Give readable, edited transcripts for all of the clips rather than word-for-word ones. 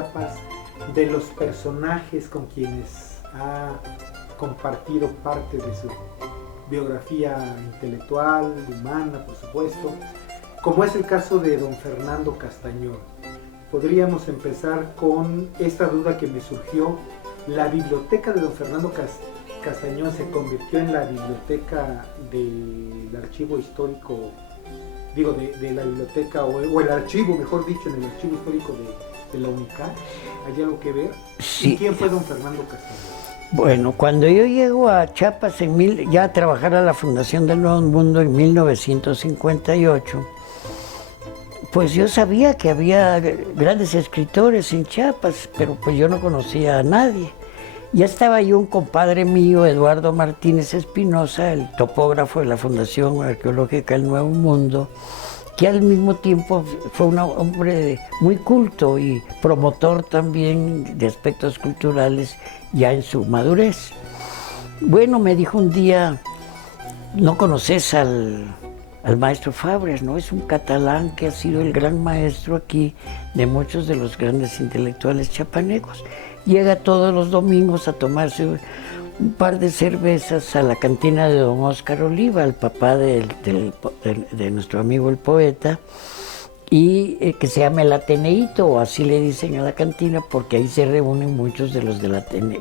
Chiapas, de los personajes con quienes ha compartido parte de su biografía intelectual, humana, por supuesto, como es el caso de don Fernando Castañón. Podríamos empezar con esta duda que me surgió. ¿La biblioteca de don Fernando Castañón se convirtió en la biblioteca del archivo histórico, digo, de la biblioteca, o el archivo, mejor dicho, en el archivo histórico de la UNICAR? ¿Hay algo que ver? Sí. ¿Y quién fue don Fernando Castañón? Bueno, cuando yo llego a Chiapas ya a trabajar a la Fundación del Nuevo Mundo en 1958, pues yo sabía que había grandes escritores en Chiapas, pero pues yo no conocía a nadie. Ya estaba ahí un compadre mío, Eduardo Martínez Espinosa, el topógrafo de la Fundación Arqueológica del Nuevo Mundo, que al mismo tiempo fue un hombre muy culto y promotor también de aspectos culturales ya en su madurez. Bueno, me dijo un día, ¿no conoces al maestro Fabres? ¿No? Es un catalán que ha sido el gran maestro aquí de muchos de los grandes intelectuales chiapanecos. Llega todos los domingos a tomarse un par de cervezas a la cantina de don Óscar Oliva, el papá de nuestro amigo el poeta, y que se llama el Ateneíto, o así le dicen a la cantina, porque ahí se reúnen muchos de los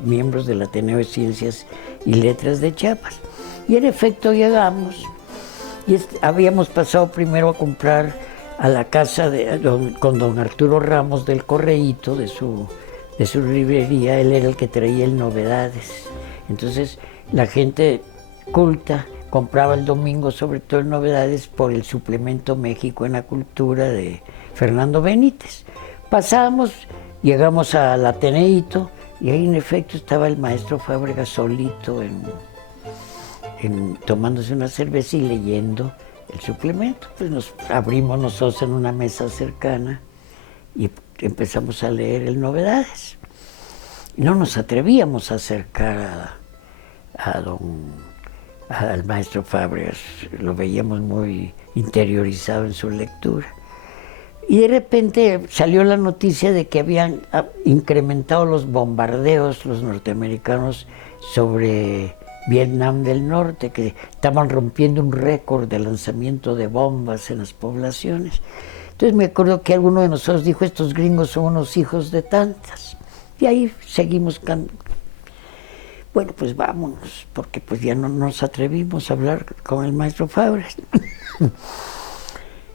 miembros del Ateneo de Ciencias y Letras de Chiapas. Y en efecto llegamos, y habíamos pasado primero a comprar a la casa con don Arturo Ramos del Correíto, de su librería. Él era el que traía el Novedades. Entonces la gente culta compraba el domingo sobre todo el Novedades por el suplemento México en la Cultura de Fernando Benítez. Pasamos, llegamos al Ateneíto y ahí en efecto estaba el maestro Fábregas solito tomándose una cerveza y leyendo el suplemento. Pues nos abrimos nosotros en una mesa cercana y empezamos a leer el Novedades. No nos atrevíamos a acercar al maestro Fábregas, lo veíamos muy interiorizado en su lectura. Y de repente salió la noticia de que habían incrementado los bombardeos los norteamericanos sobre Vietnam del Norte, que estaban rompiendo un récord de lanzamiento de bombas en las poblaciones. Entonces me acuerdo que alguno de nosotros dijo, estos gringos son unos hijos de tantas. Y ahí seguimos bueno, pues vámonos, porque pues ya no nos atrevimos a hablar con el maestro Fábregas.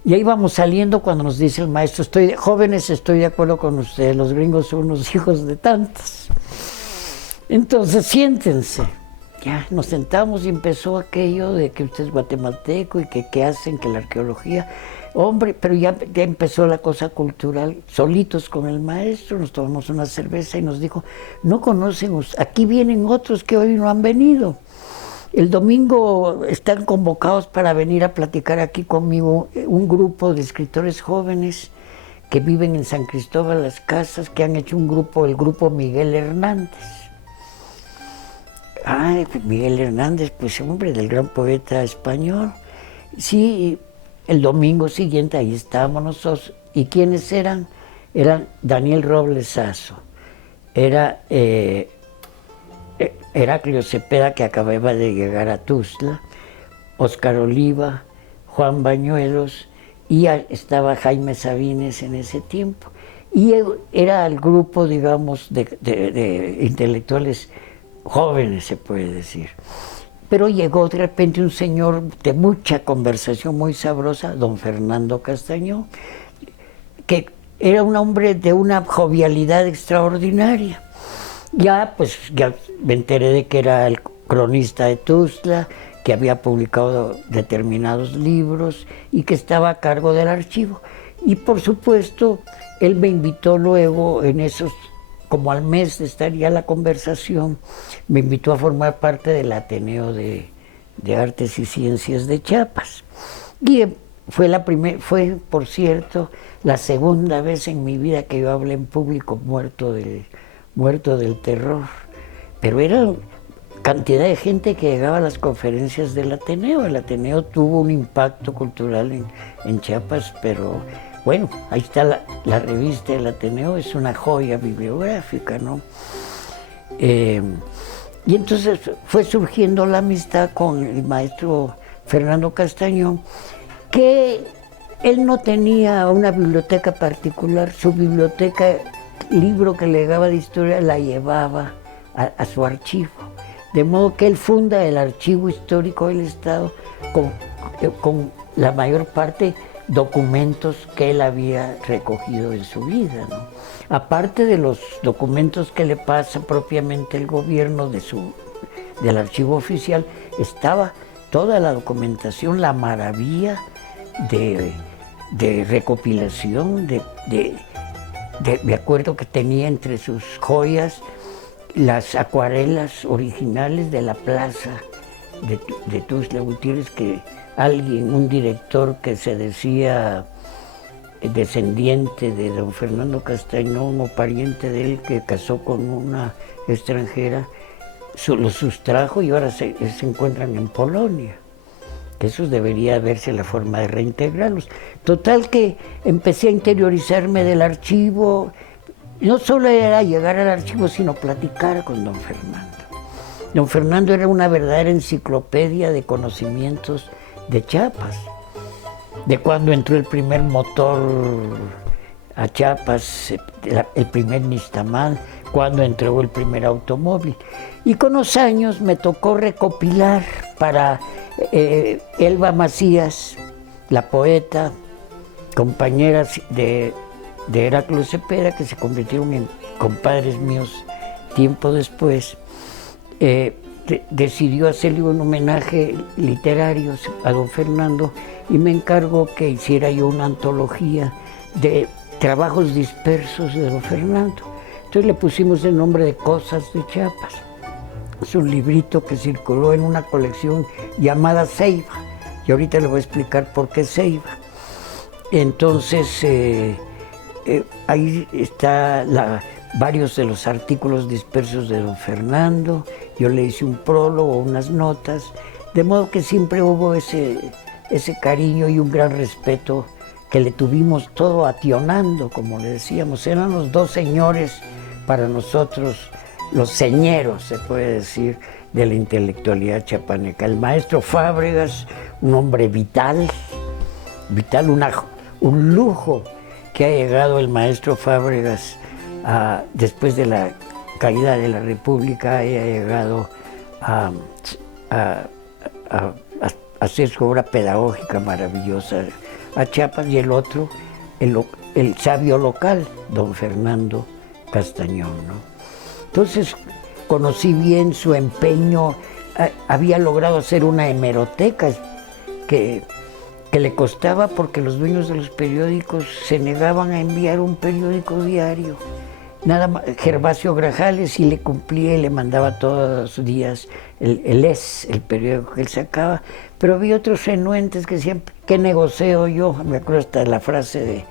Y ahí vamos saliendo cuando nos dice el maestro, jóvenes, estoy de acuerdo con ustedes, los gringos son unos hijos de tantas. Entonces siéntense. Ya nos sentamos y empezó aquello de que usted es guatemalteco y que qué hacen, que la arqueología. Hombre, pero ya empezó la cosa cultural, solitos con el maestro, nos tomamos una cerveza y nos dijo, no conocen, aquí vienen otros que hoy no han venido. El domingo están convocados para venir a platicar aquí conmigo un grupo de escritores jóvenes que viven en San Cristóbal Las Casas, que han hecho el grupo Miguel Hernández. Miguel Hernández, pues hombre, del gran poeta español. Sí, el domingo siguiente ahí estábamos nosotros. ¿Y quiénes eran? Eran Daniel Robles Sazo, era Heraclio Cepeda, que acababa de llegar a Tuxtla, Óscar Oliva, Juan Bañuelos, y estaba Jaime Sabines en ese tiempo. Y era el grupo, digamos, de intelectuales jóvenes, se puede decir. Pero llegó de repente un señor de mucha conversación, muy sabrosa, don Fernando Castañón, que era un hombre de una jovialidad extraordinaria. Ya me enteré de que era el cronista de Tuxtla, que había publicado determinados libros y que estaba a cargo del archivo. Y por supuesto, él me invitó luego como al mes de estar ya la conversación, me invitó a formar parte del Ateneo de Artes y Ciencias de Chiapas. Y fue, por cierto, la segunda vez en mi vida que yo hablé en público muerto del terror. Pero era cantidad de gente que llegaba a las conferencias del Ateneo. El Ateneo tuvo un impacto cultural en Chiapas, pero bueno, ahí está la revista del Ateneo, es una joya bibliográfica, ¿no? Y entonces fue surgiendo la amistad con el maestro Fernando Castañón, que él no tenía una biblioteca particular, su biblioteca, libro que legaba de historia, la llevaba a su archivo. De modo que él funda el Archivo Histórico del Estado con la mayor parte documentos que él había recogido en su vida, ¿no? Aparte de los documentos que le pasa propiamente el gobierno del archivo oficial, estaba toda la documentación, la maravilla de recopilación, me acuerdo que tenía entre sus joyas las acuarelas originales de la plaza de Tuxtla Gutiérrez, que un director que se decía descendiente de don Fernando Castañón o pariente de él, que casó con una extranjera, los sustrajo y ahora se encuentran en Polonia. Que eso debería verse la forma de reintegrarlos. Total que empecé a interiorizarme del archivo. No solo era llegar al archivo, sino platicar con don Fernando. Don Fernando era una verdadera enciclopedia de conocimientos de Chiapas. De cuando entró el primer motor a Chiapas, el primer Nistamán, cuando entró el primer automóvil. Y con los años me tocó recopilar para Elba Macías, la poeta, compañera de Heraclio Cepeda, que se convirtieron en compadres míos tiempo después, decidió hacerle un homenaje literario a don Fernando y me encargó que hiciera yo una antología de trabajos dispersos de don Fernando. Entonces le pusimos el nombre de Cosas de Chiapas. Es un librito que circuló en una colección llamada Ceiba, y ahorita le voy a explicar por qué Ceiba. Entonces, ahí está varios de los artículos dispersos de don Fernando. Yo le hice un prólogo, unas notas, de modo que siempre hubo ese cariño y un gran respeto que le tuvimos todo ationando, como le decíamos. Eran los dos señores para nosotros, los señeros, se puede decir, de la intelectualidad chiapaneca. El maestro Fábregas, un hombre vital, un lujo que ha llegado el maestro Fábregas después de la caída de la República, haya llegado a hacer su obra pedagógica maravillosa a Chiapas, y el otro, el sabio local, don Fernando Castañón, ¿no? Entonces conocí bien su empeño, había logrado hacer una hemeroteca que le costaba porque los dueños de los periódicos se negaban a enviar un periódico diario. Nada más, Gervasio Grajales sí le cumplía y le mandaba todos los días el periódico que él sacaba, pero había otros renuentes que decían, ¿qué negocio yo? Me acuerdo hasta de la frase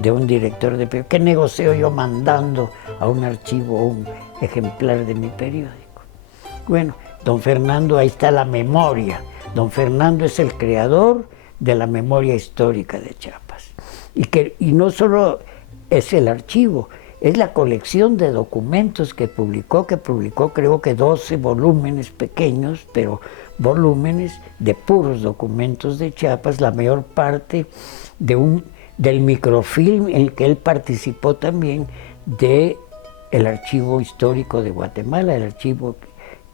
de un director de periódico, ¿qué negocio yo mandando a un archivo un ejemplar de mi periódico? Bueno, don Fernando, ahí está la memoria. Don Fernando es el creador de la memoria histórica de Chiapas. Y no solo es el archivo, es la colección de documentos que publicó creo que 12 volúmenes pequeños, pero volúmenes de puros documentos de Chiapas, la mayor parte del microfilm en el que él participó también del Archivo Histórico de Guatemala, el Archivo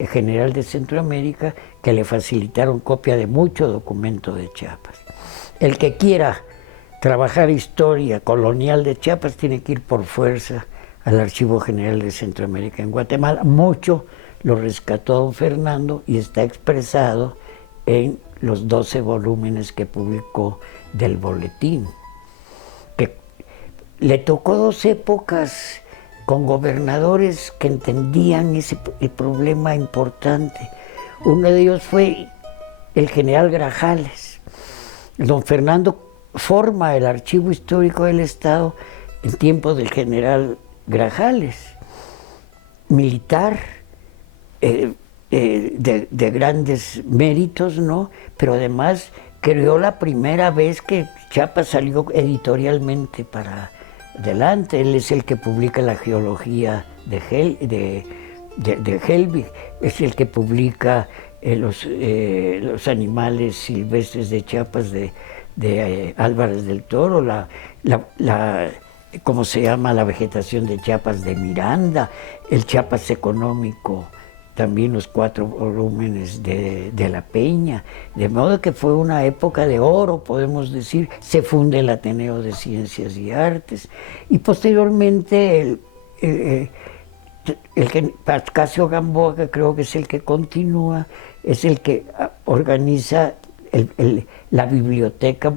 General de Centroamérica, que le facilitaron copia de mucho documento de Chiapas. El que quiera trabajar historia colonial de Chiapas tiene que ir por fuerza al Archivo General de Centroamérica en Guatemala. Mucho lo rescató don Fernando y está expresado en los 12 volúmenes que publicó del boletín. Que le tocó 2 épocas con gobernadores que entendían el problema importante. Uno de ellos fue el general Grajales. Don Fernando forma el Archivo Histórico del Estado en tiempo del general Grajales, militar, de grandes méritos, ¿no? Pero además creó la primera vez que Chiapas salió editorialmente para adelante. Él es el que publica la geología de Helbig, es el que publica los animales silvestres de Chiapas de Álvarez del Toro, ¿cómo se llama? La vegetación de Chiapas de Miranda, el Chiapas económico, también los 4 volúmenes de La Peña, de modo que fue una época de oro, podemos decir. Se funda el Ateneo de Ciencias y Artes, y posteriormente Pascasio Gamboa, que creo que es el que continúa, es el que organiza la biblioteca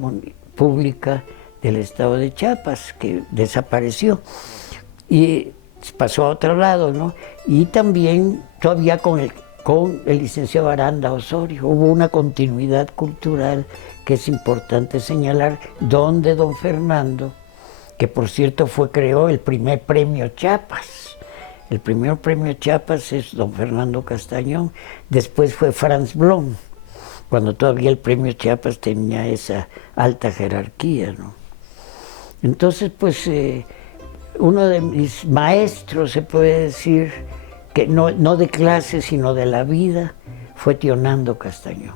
pública del estado de Chiapas, que desapareció y pasó a otro lado, ¿no? Y también todavía con el licenciado Aranda Osorio hubo una continuidad cultural que es importante señalar, donde don Fernando, que por cierto creó el primer premio Chiapas. El primer premio Chiapas es don Fernando Castañón, después fue Franz Blom, cuando todavía el premio Chiapas tenía esa alta jerarquía, ¿no? Entonces, pues, uno de mis maestros, se puede decir, que no de clase, sino de la vida, fue Tío Nando Castañón.